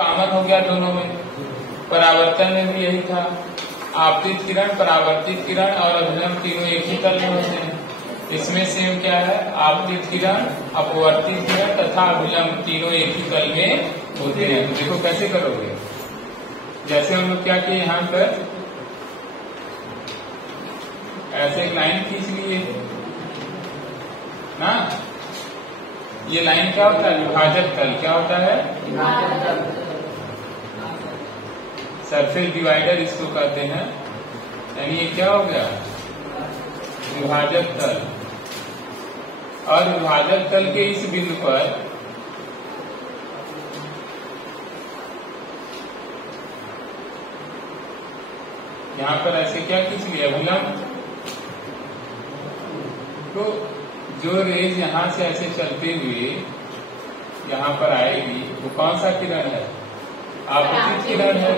Common हो गया दोनों में। परावर्तन में भी यही था, आपतित किरण, परावर्तित किरण और अभिलंब तीनों एक ही तल में होते हैं। इसमें सेम क्या है, आपतित किरण, अपवर्तित किरण तथा अभिलंब तीनों एक ही तल में होते हैं। तो देखो कैसे करोगे, जैसे हम लोग क्या किए, यहाँ पर ऐसे एक लाइन खींच लिए ना, ये लाइन क्या होता है, विभाजक तल। क्या होता है, सरफेस डिवाइडर इसको कहते हैं। यानी ये क्या हो गया, विभाजक तल। और विभाजक तल के इस बिंदु पर यहाँ पर ऐसे क्या खींच लिया, अभिलंब। तो जो रेज यहाँ से ऐसे चलते हुए यहाँ पर आएगी, वो कौन सा किरण है, आपतित किरण है।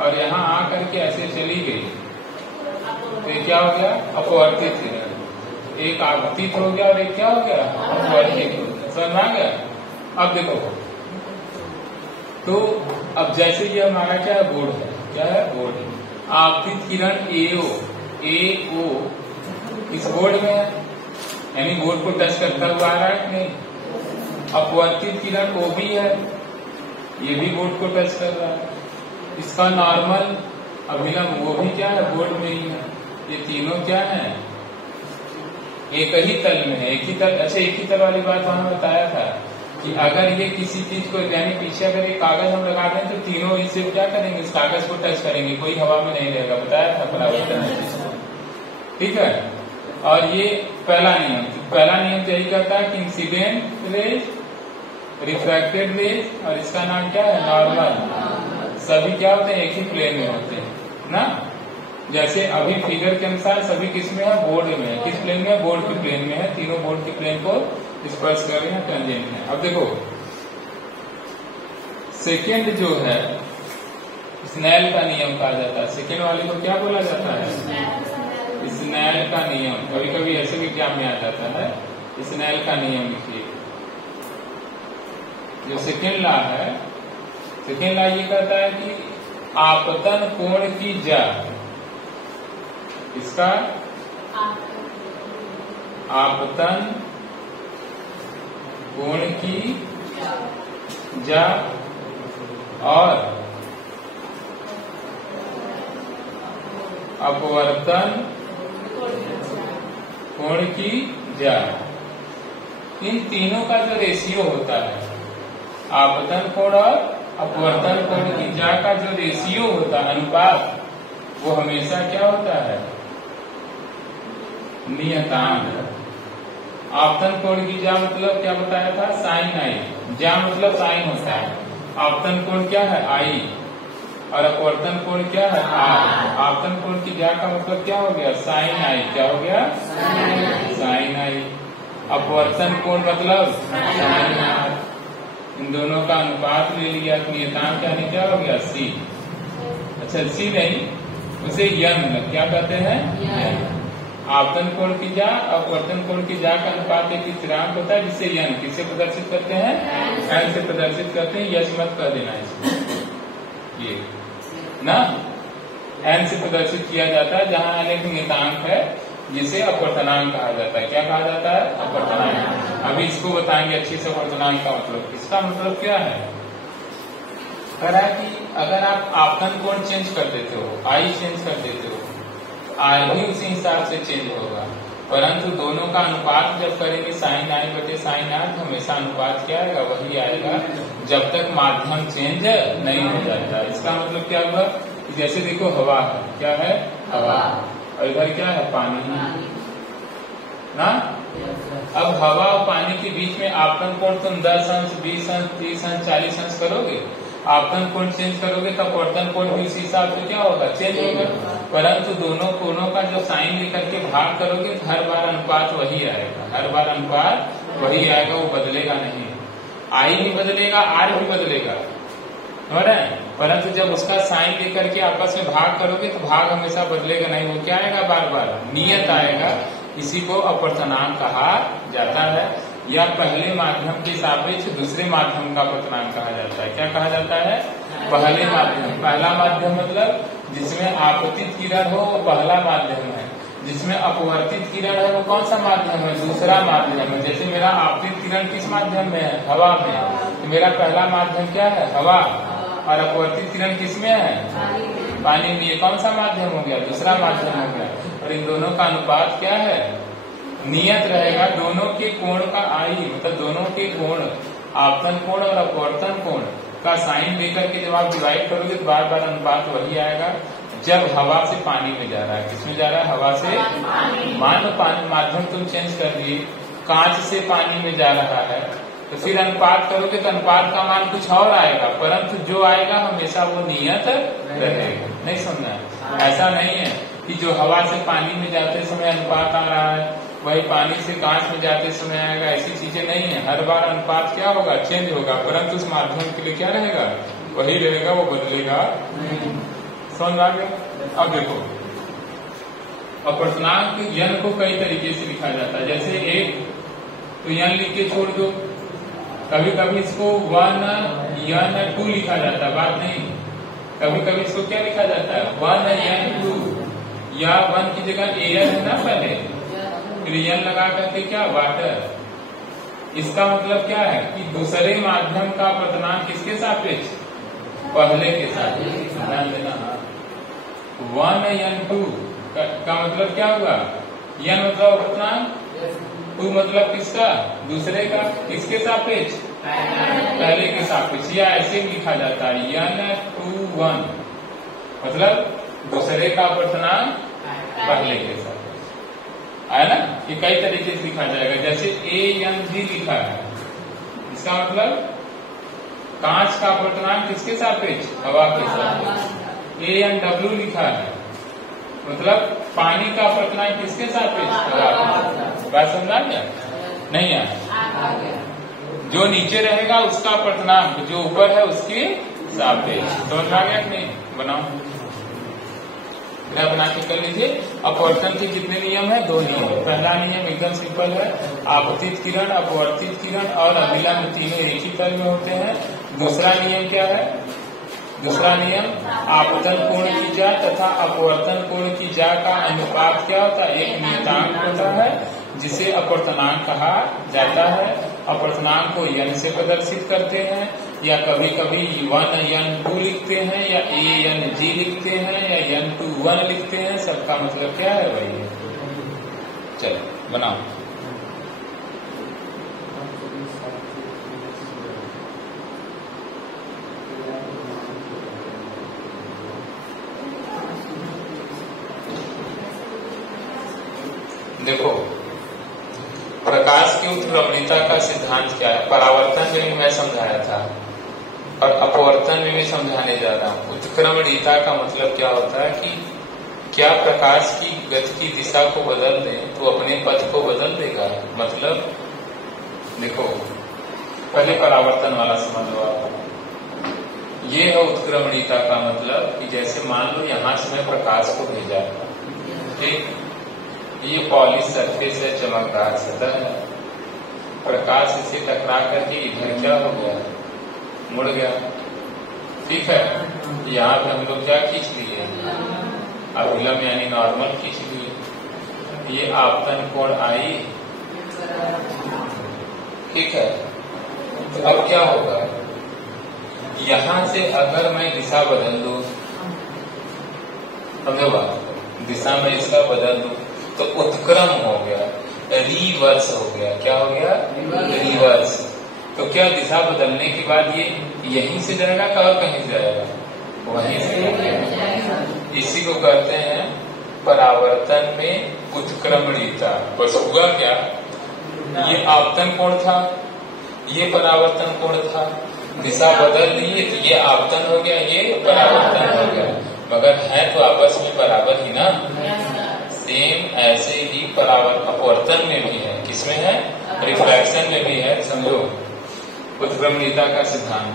और यहाँ आकर के ऐसे चली गई तो ये क्या हो गया, अपवर्तित किरण। एक आपतित हो गया और एक क्या हो गया, अपवर्तित हो गया। समझ आ गया। अब देखो, तो अब जैसे ये हमारा क्या है, बोर्ड है, क्या है, बोर्ड है। आपतित किरण ए ओ इस बोर्ड में है, यानी बोर्ड को टच करता हुआ आ रहा है कि नहीं। अपवर्तित किरण ओ भी है, ये भी बोर्ड को टच कर रहा है। इसका नॉर्मल अभिलंब वो भी क्या है, बोर्ड में ही है। ये तीनों क्या है, एक ही तल में है, एक ही तल। अच्छा, एक ही तल वाली बात हमने बताया था कि अगर ये किसी चीज को, यानी पीछे अगर एक कागज हम लगा दें तो तीनों इसे क्या करेंगे, इस कागज को टच करेंगे, कोई हवा में नहीं रहेगा। बताया था परावर्तन, ठीक है। और ये पहला नियम, पहला नियम यही कहता है कि इंसिडेंट रेज, रिफ्रैक्टेड रेज और इसका नाम क्या है, नॉर्मल, सभी क्या होते हैं, एक ही प्लेन में होते हैं ना। जैसे अभी फिगर के अनुसार सभी किस में है, बोर्ड में है। किस प्लेन में है, बोर्ड के प्लेन में है। तीनों बोर्ड के प्लेन को स्पर्श कर रहे हैं, टेंजेंट में। अब देखो सेकेंड जो है, स्नेल का नियम कहा जाता है। सेकेंड वाले को क्या बोला जाता है, स्नेल का नियम। कभी कभी ऐसे भी एग्जाम में आ जाता है, स्नेल का नियम लिखिए। जो सेकेंड लॉ है, सेकेंड लॉ ये कहता है कि आपतन कोण की जा, इसका आपतन कोण की जा और अपवर्तन कोण की जा, इन तीनों का जो रेशियो होता है, आपतन कोण और अपवर्तन कोण की जा का जो रेशियो होता है, अनुपात, वो हमेशा क्या होता है, नियतांक। आपतन कोण की जा मतलब क्या बताया था, साइन आई। जा मतलब साइन होता है। आपतन कोण क्या है, आई। और अपवर्तन कोण क्या है, आर। आपतन कोण की जा का मतलब क्या हो गया, साइन आई। क्या हो गया, साइन आई। अपवर्तन कोण मतलब साइन आर। इन दोनों का अनुपात ले लिया, नियतांक यानी क्या हो गया, सी। अच्छा, सी नहीं, उसे यन क्या कहते हैं, आपतन कोण की जा, अपवर्तन कोण की जा का अनुपात एक स्थिरांक होता है, जिसे यन किससे प्रदर्शित करते हैं, एन से प्रदर्शित करते हैं। यश मत कर देना इसको, ये ना एन से प्रदर्शित किया जाता है, जहां अनेक नियतांक है, जिसे अपवर्तनांक कहा जाता है। क्या कहा जाता है, अपवर्तनांक। अभी इसको बताएंगे अच्छे से, अपवर्तनांक का मतलब। इसका मतलब क्या है, कह रहा है कि अगर आप आपतन कोण चेंज कर देते हो, आई चेंज कर देते हो, आई भी उसी हिसाब से चेंज होगा। परंतु दोनों का अनुपात जब करेंगे साइन आई बटे साइन आर, तो हमेशा अनुपात क्या आएगा, वही आएगा जब तक माध्यम चेंज नहीं हो जाता। इसका मतलब क्या हुआ, जैसे देखो हवा है, क्या है, हवा, और इधर क्या है, पानी ना। अब हवा और पानी के बीच में आपतन कोण तुम 10 अंश, 20 अंश, 30 अंश, 40 अंश करोगे। आपतन कोण चेंज करोगे तो अपवर्तन कोण भी उसी हिसाब से क्या होगा, चेंज होगा। परंतु दोनों कोणों का जो साइन लेकर के भाग करोगे तो हर बार अनुपात वही आएगा, हर बार अनुपात वही आएगा, वो बदलेगा नहीं। आई भी बदलेगा, आर भी बदलेगा, समझ रहे हैं। परंतु जब उसका साइन लेकर के आपस में भाग करोगे तो भाग हमेशा बदलेगा नहीं, वो क्या आएगा, बार बार नियत आएगा। इसी को अपवर्तनांक कहा जाता है। या पहले माध्यम के सापेक्ष दूसरे माध्यम का अपवर्तनांक कहा जाता है। क्या कहा जाता है? पहले माध्यम। पहला माध्यम मतलब जिसमें आपतित किरण हो वो पहला माध्यम है, जिसमें अपवर्तित किरण है वो कौन सा माध्यम है? दूसरा माध्यम है। जैसे मेरा आपतित किरण किस माध्यम में है? हवा में। तो मेरा पहला माध्यम क्या है? हवा। और अपवर्तित किरण किसमें है? पानी में। ये कौन सा माध्यम हो गया? दूसरा माध्यम हो गया। और इन दोनों का अनुपात क्या है? नियत रहेगा। दोनों के कोण का आई, मतलब दोनों के कोण, आपतन कोण और अपवर्तन कोण का साइन लेकर के जब आप डिवाइड करोगे तो बार बार अनुपात वही आएगा। जब हवा से पानी में जा रहा है, किसमें जा रहा है? हवा से। मान लो पानी माध्यम तुम चेंज कर दिए, कांच से पानी में जा रहा है, तो फिर अनुपात करोगे तो अनुपात का मान कुछ और आएगा, परंतु जो आएगा हमेशा वो नियत रहेगा। नहीं समझना? ऐसा नहीं है कि जो हवा से पानी में जाते समय अनुपात आ रहा है वही पानी से कांच में जाते समय आएगा। ऐसी चीजें नहीं है। हर बार अनुपात क्या होगा? चेंज होगा, परंतु उस माध्यम के लिए क्या रहेगा? वही रहेगा, वो बदलेगा नहीं। समझ आ गया? अब देखो, अपवर्तनांक यन को कई तरीके से लिखा जाता है। जैसे एक तो यन लिख के छोड़ दो, कभी कभी इसको 1 यन 2 लिखा जाता है, बात नहीं। कभी कभी इसको क्या लिखा जाता है? 1 यन 2, या 1 की जगह एयर है ना पहले, फिर यन लगा करके क्या? वाटर। इसका मतलब क्या है कि दूसरे माध्यम का अपवर्तनांक किसके सापेक्ष? पहले के सापेक्ष। ध्यान देना। 1 यन 2 का मतलब क्या हुआ? यन मतलब अपवर्तनांक, 2 मतलब किसका? दूसरे का। किसके सापेक्ष? पहले के सापेक्ष। या ऐसे लिखा जाता है यन 2 1, मतलब दूसरे का अपवर्तनांक पहले के सापेक्ष। आया ना? ये कई तरीके से लिखा जाएगा। जैसे ANG लिखा है, इसका मतलब कांच का अपवर्तनांक किसके सापेक्ष? हवा के सापेक्ष। ANW लिखा है, मतलब पानी का अपवर्तनांक किसके सापेक्ष? हवा के। बात समझा क्या? नहीं है? जो नीचे रहेगा उसका अपवर्तनांक, जो ऊपर है उसके सापेक्ष। समझ आ गया कि नहीं? बनाओ, बना के कर लीजिए। अपवर्तन के कितने नियम है? 2 नियम। पहला नियम एकदम सिंपल है, आपतित किरण, अपवर्तित किरण और अभिलंब तीनों एक ही तल में होते हैं। दूसरा नियम क्या है? दूसरा नियम आपतन कोण की जा तथा अपवर्तन कोण की जा का अनुपात क्या होता है? एक नियतांक होता है जिसे अपवर्तनांक कहा जाता है। अपवर्तनांक को यन से प्रदर्शित करते हैं, या कभी कभी 1 यन 2 लिखते हैं, या ANG लिखते हैं, या यन 2 1 लिखते हैं। सबका मतलब क्या है? वही है। चलो बनाओ। देखो, प्रकाश की उत्क्रमणीयता का सिद्धांत क्या है? परावर्तन में भी मैं समझाया था और अपवर्तन में भी समझाने जा रहा हूँ। उत्क्रमणीयता का मतलब क्या होता है कि क्या प्रकाश की गति की दिशा को बदल दें तो अपने पथ को बदल देगा। मतलब देखो, पहले परावर्तन वाला समझ लो आप। ये है उत्क्रमणीयता का मतलब कि जैसे मान लो यहाँ से मैं प्रकाश को भेजा, ठीक, ये पॉलिश सरफेस है, चमकदार सतह है। प्रकाश इसे टकरा करके इधर क्या हो गया? मुड़ गया। ठीक है, यहाँ पे हम लोग क्या खींच लिए? अभिलंब यानी नॉर्मल खींच लिए। ये आपतन कोण आई, ठीक है। तो अब क्या होगा? यहां से अगर मैं दिशा बदल दूं, समझो बात, दिशा में इसका बदल दूं तो उत्क्रम हो गया, रिवर्स हो गया। क्या हो गया? रिवर्स। तो क्या दिशा बदलने के बाद ये यहीं से जाएगा कि और कहीं जाएगा? वहीं से। इसी को कहते हैं परावर्तन में उत्क्रमणीयता। बस हुआ क्या? ये आपतन कोण था, ये परावर्तन कोण था, दिशा बदल दी तो ये आपतन हो गया, ये परावर्तन हो गया, मगर है तो आपस में बराबर ही ना। सेम ऐसे ही अपवर्तन में भी है। किसमें है? रिफ्रैक्शन में भी है। समझो उत्क्रमणीयता का सिद्धांत।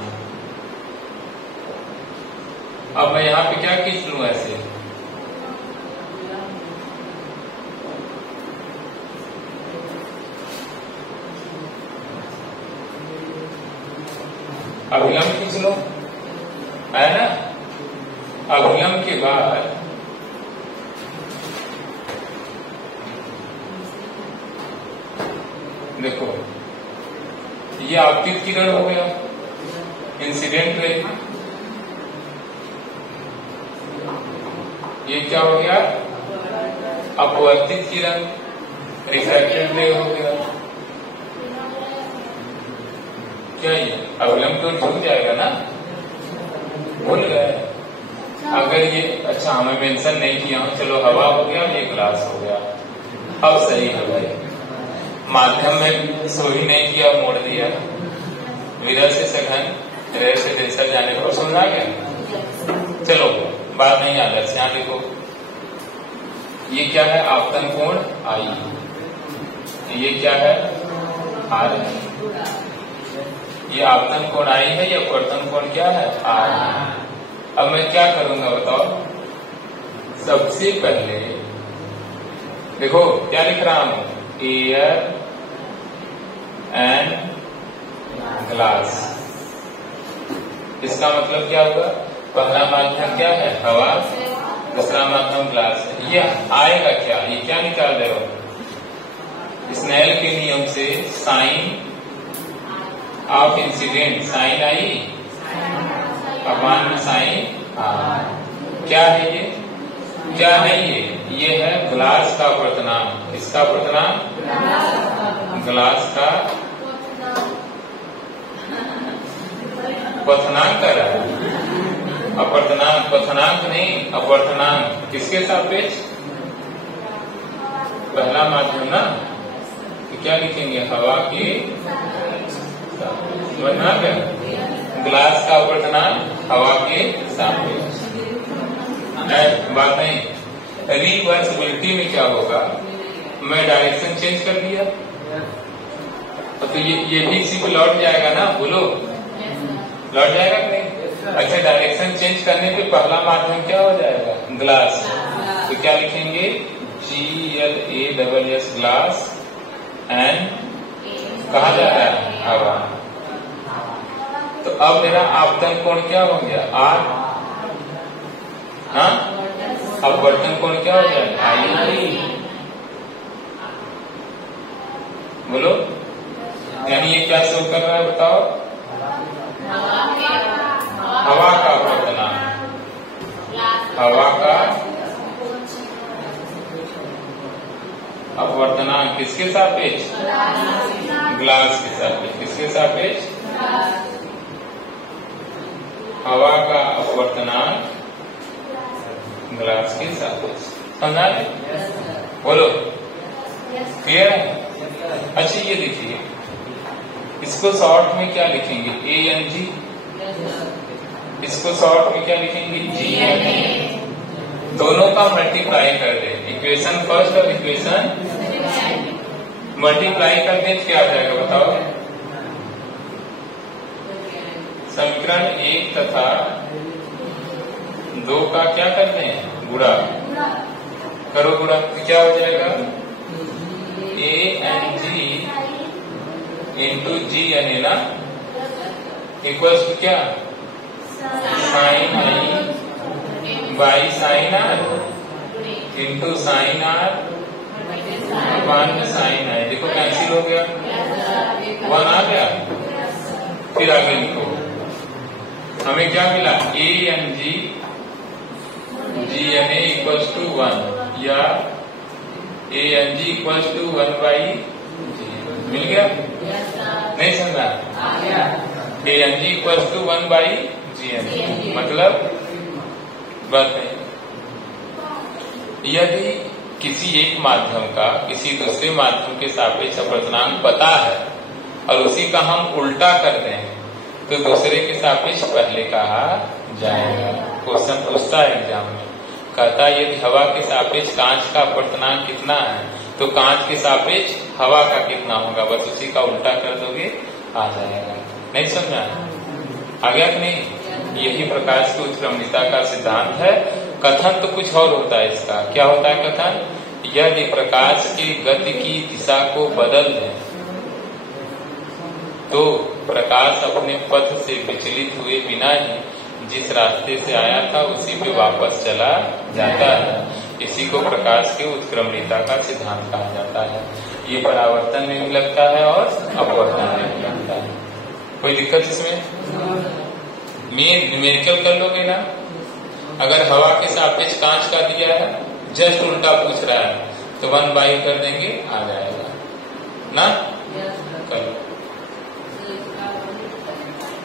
अब मैं यहाँ पे क्या खींच लूं? ऐसे अभिलंब खींच लो, है ना। अभिलंब के बाद देखो ये आपतित किरण हो गया, इंसिडेंट रे। ये क्या हो गया, अपवर्तित किरण, रिफ्रैक्टेड रे हो गया। क्या ये अभिलंब तो झुक जाएगा ना, भूल गए। अगर ये अच्छा हमें मेंशन नहीं किया, चलो हवा हो गया, ये ग्लास हो गया, अब सही है भाई। माध्यम में सही नहीं किया, मोड़ दिया। विरह से सघन, रह से देसर जाने को सुना क्या। चलो बात नहीं याद है, यहाँ देखो ये क्या है, आपतन कोण आई, ये क्या है आर। ये आपतन कोण आई है, या अपवर्तन कोण क्या है आर। अब मैं क्या करूंगा बताओ। सबसे पहले देखो क्या लिख रहा हूं, एयर एंड ग्लास। इसका मतलब क्या होगा, पहला माध्यम क्या है हवा, दूसरा माध्यम ग्लास है। ये आएगा क्या, ये क्या निकाल रहे हो, स्नेल के नियम से sine of incident, sine i upon sine r. क्या है ये, क्या है ये है ग्लास का अपवर्तनांक। किसका अपवर्तनांक, ग्लास का पथनांक कर रहा है, अपवर्तनांक, पथनांक नहीं अपवर्तनांक। किसके सापेक्ष, पहला माध्यम ना, तो क्या लिखेंगे हवा के, वरना क्या, ग्लास का अपवर्तनांक हवा के सापेक्ष। बात नहीं, रिवर्सिबिलिटी में क्या होगा, मैं डायरेक्शन चेंज कर दिया तो ये भी इसी पे लौट जाएगा ना, बोलो लौट जाएगा कि नहीं। अच्छा डायरेक्शन चेंज करने पे पहला माध्यम क्या हो जाएगा, ग्लास। तो क्या लिखेंगे, GLASS ग्लास एंड कहा जा रहा है हवा। तो अब मेरा आपतन कोण क्या हो गया आर, हाँ अपवर्तन कोण क्या हो जाएगा आई। बोलो, यानी ये क्या शो कर रहा है बताओ, हवा का अपवर्तनांक, हवा का अपवर्तनांक किसके सापेक्ष, ग्लास के सापेक्ष। किसके सापेक्ष, हवा का अपवर्तनांक ग्लास के सापेक्ष। समझा ले, बोलो क्लियर है। अच्छा ये देखिए, इसको शॉर्ट में क्या लिखेंगे, ANG। इसको शॉर्ट में क्या लिखेंगे, GNA। दोनों का मल्टीप्लाई कर दे, इक्वेशन फर्स्ट और इक्वेशन मल्टीप्लाई कर दे, क्या आ जाएगा बताओ। समीकरण 1 तथा 2 का क्या करते हैं, गुणा करो, गुणा तो क्या हो जाएगा, ANG इंटू GNA ना, इक्वल्स टू क्या, sine i by sine r into sine r अपान में साइन आई। देखो कैंसिल हो गया, 1 आ गया। फिर आगे लिखो, हमें क्या मिला, ANG GNA इक्वल्स टू 1 या ANG इक्वल्स टू 1 बाई मिल गया, नहीं समझा, ANG equals to 1 by GNA। मतलब बात नहीं, यदि किसी एक माध्यम का किसी दूसरे माध्यम के सापेक्ष अपवर्तनांक पता है और उसी का हम उल्टा कर दें तो दूसरे के सापेक्ष पहले कहा जाएगा। क्वेश्चन पूछता है एग्जाम में, कहता है यदि हवा के सापेक्ष कांच का अपवर्तनांक कितना है तो कांच के सापेक्ष हवा का कितना होगा, बस उसी का उल्टा कर दोगे आ जाएगा। नहीं समझा, आ गया कि नहीं। यही प्रकाश की उत्क्रमणिता का सिद्धांत है। कथन तो कुछ और होता है इसका, क्या होता है कथन, यदि प्रकाश की गति की दिशा को बदल दें तो प्रकाश अपने पथ से विचलित हुए बिना ही जिस रास्ते से आया था उसी पे वापस चला जाता है। इसी को प्रकाश के उत्क्रमणीयता का सिद्धांत कहा जाता है। ये परावर्तन में भी लगता है और अपवर्तन में भी लगता है। कोई दिक्कत इसमें? न्यूमेरिकल कर लोगे ना? अगर हवा के सापेक्ष कांच का दिया है, जस्ट उल्टा पूछ रहा है तो 1/, कर देंगे, आ जाएगा ना? करो।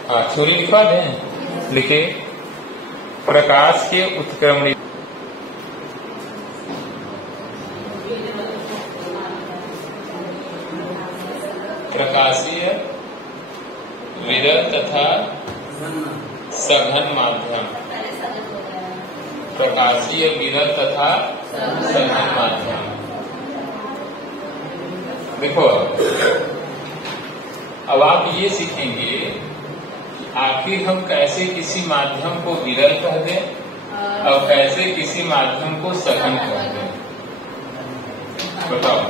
हाँ, थ्योरी लिखवा दें, लिखे। प्रकाश के उत्क्रमणीय प्रकाशीय विरल तथा सघन माध्यम, प्रकाशीय विरल तथा सघन माध्यम। देखो, अब आप ये सीखेंगे आखिर हम कैसे किसी माध्यम को विरल कह दें और कैसे किसी माध्यम को सघन कह दें। बताओ।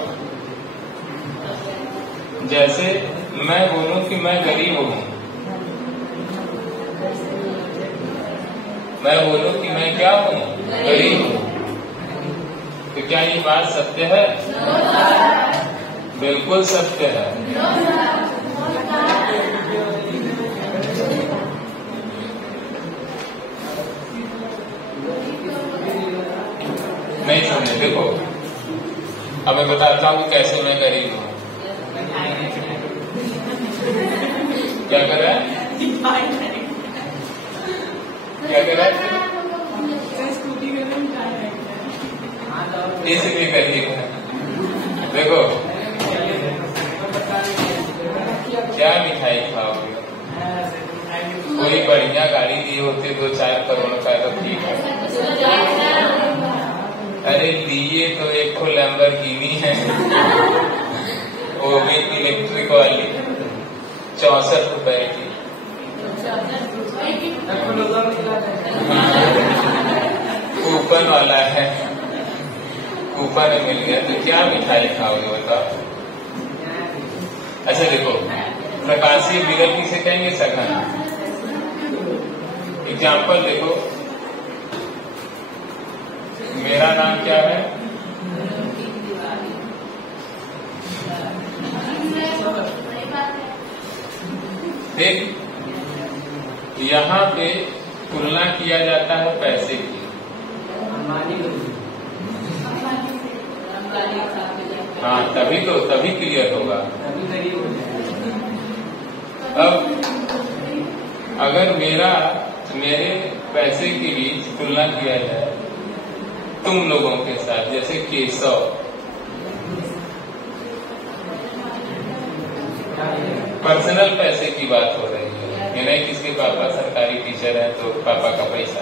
जैसे मैं बोलूं कि मैं गरीब हूं, मैं बोलूं कि मैं क्या हूं? गरीब हूं, तो क्या ये बात सत्य है? बिल्कुल सत्य है। नहीं समझे? देखो, अब मैं बताता हूँ कैसे मैं गरीब हूँ। क्या कर रहा है? क्या कर रहा है? इसलिए गरीब है। देखो, क्या मिठाई खाओगे? कोई बढ़िया गाड़ी दिए होते 2-4 करोड़ का तो ठीक है। अरे दिए तो एक को लैम्बोर्गिनी है, वो भी इलेक्ट्रिक वाली 64 रुपए की। कूपन वाला है, कूपन मिल गया तो क्या मिठाई खाओगे बताओ? अच्छा देखो, प्रकाशीय विरल किसे कहेंगे? सघन। एग्जाम्पल देखो, मेरा नाम क्या है? ठीक, यहाँ पे तुलना किया जाता है पैसे की। हाँ, तभी क्लियर होगा। अब अगर मेरे पैसे के बीच तुलना किया जाए तुम लोगों के साथ, जैसे केशव, पर्सनल पैसे की बात हो रही है, ये नहीं किसी पापा सरकारी टीचर है तो पापा का पैसा।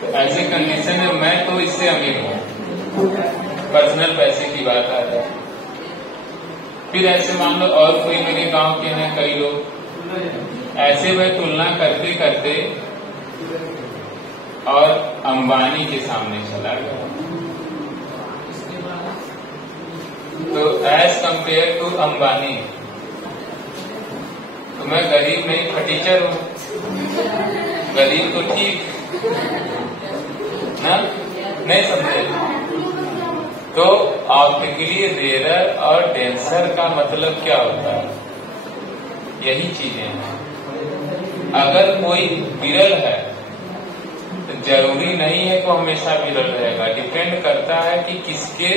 तो ऐसे कंडीशन में मैं तो इससे अमीर हूँ, पर्सनल पैसे की बात आ जाए। फिर ऐसे मान लो और कोई मेरे गांव के हैं कई लोग, ऐसे वह तुलना करते करते और अंबानी के सामने चला गया। तो एज कंपेयर टू अंबानी, तो मैं गरीब नहीं, फटीचर हूँ। गरीब तो ठीक ना? नहीं समझे? तो ऑप्टिकली रेयर और डेंसर का मतलब क्या होता है? यही चीजें हैं। अगर कोई विरल है तो जरूरी नहीं है कि हमेशा विरल रहेगा, डिपेंड करता है कि किसके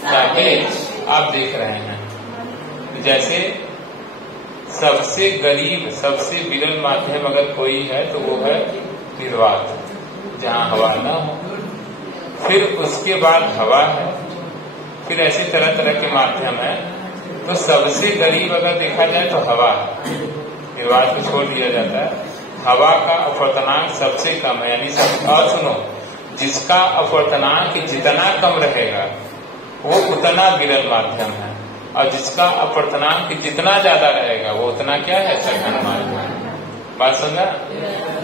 सापेक्ष आप देख रहे हैं। जैसे सबसे गरीब, सबसे विरल माध्यम अगर कोई है तो वो है निर्वात, जहाँ हवा न हो। फिर उसके बाद हवा है, फिर ऐसे तरह तरह के माध्यम है। तो सबसे गरीब अगर देखा जाए तो हवा है, निर्वात को छोड़ दिया जाता है। हवा का अपवर्तनांक सबसे कम है, यानी और सुनो, जिसका अपवर्तनांक जितना कम रहेगा वो उतना विरल माध्यम है, और जिसका अपवर्तनांक जितना ज्यादा रहेगा वो उतना क्या है? सघन माध्यम। बात समझा?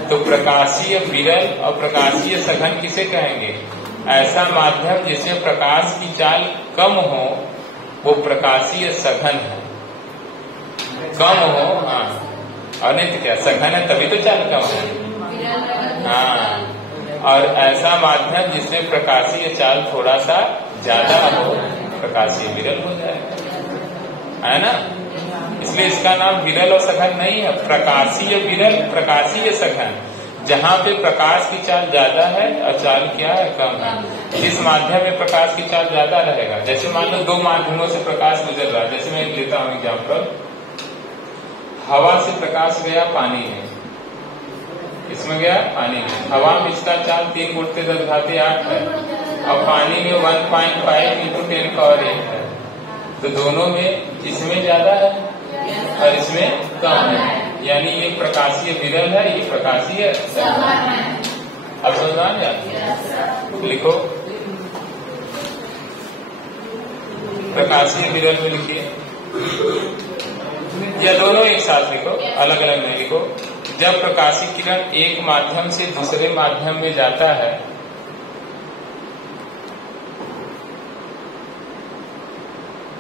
तो प्रकाशीय विरल और प्रकाशीय सघन किसे कहेंगे? ऐसा माध्यम जिसमें प्रकाश की चाल कम हो वो प्रकाशीय सघन है। कम हो, हाँ, और नहीं तो क्या, सघन है तभी तो चाल कम है। हाँ, और ऐसा माध्यम जिसमें प्रकाशीय चाल थोड़ा सा ज्यादा हो, प्रकाशीय विरल हो जाएगा, है ना। इसलिए इसका नाम विरल और सघन नहीं है, प्रकाशीय विरल, प्रकाशीय सघन। जहाँ पे प्रकाश की चाल ज्यादा है और चाल क्या है, कम है। जिस माध्यम में प्रकाश की चाल ज्यादा रहेगा, जैसे मान लो दो माध्यमों से प्रकाश गुजर रहा है, जैसे मैं लेता हूँ एग्जाम्पल, हवा से प्रकाश गया पानी में, इसमें गया पानी में, हवा में इसका चाल 3 × 10⁸ है और पानी में 1.5 × 10⁸ है। तो दोनों में इसमें ज्यादा है और इसमें कम है, यानी ये प्रकाशीय विरल है, ये प्रकाशीय अब समझ आ जाए। लिखो प्रकाशीय विरल में लिखिए, या दोनों एक साथ लिखो, अलग अलग नहीं लिखो। जब प्रकाशित किरण एक माध्यम से दूसरे माध्यम में जाता है